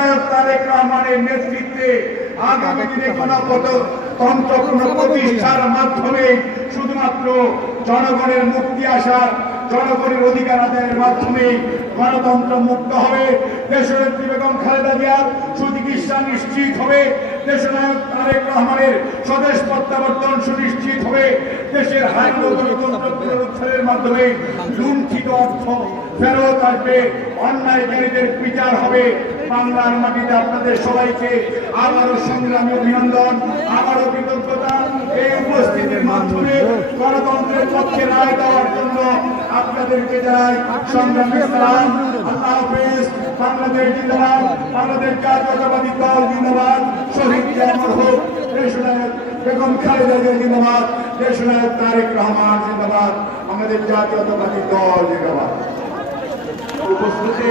দেশনায়ক তারেক রহমানের নেতৃত্বে আগামী দিনে গণতন্ত্র প্রতিষ্ঠার মাধ্যমে শুধুমাত্র জনগণের মুক্তি আসার, জনগণের অধিকার আদায়ের মাধ্যমে গণতন্ত্র মুক্ত হবে। দেশনেত্রী বেগম খালেদা জিয়ার সুচিকিৎসা নিশ্চিত হবে। দেশনায়ক তারেক রহমানের স্বদেশ প্রত্যাবর্তন সুনিশ্চিত হবে। দেশের হাইকো গণতন্ত্র পুনরুদ্ধারের মাধ্যমে লুণ্ঠিত অর্থ ফেরত আসবে, অন্যায়কারীদের বিচার হবে। বাংলার মাটিতে আপনাদের সবাইকে আবারও সংগ্রামী অভিনন্দন, আবারও কৃতজ্ঞতা। এই উপস্থিতির মাধ্যমে গণতন্ত্রের পক্ষে রায় দেওয়ার জন্য আপনাদেরকে জানাই সংগ্রামী সালাম। আল্লাহ হাফেজ। বাংলাদেশ জিন্দাবাদ, বাংলাদেশ জাতীয়তাবাদী দল জিন্দাবাদ, শহীদ অমর হোক। দেশনায়ক বেগম খালেদা জিয়া জিন্দাবাদ, দেশনায়ক তারেক রহমান জিন্দাবাদ, আমাদের জাতীয়তাবাদী দল জিন্দাবাদ। উপস্থিতি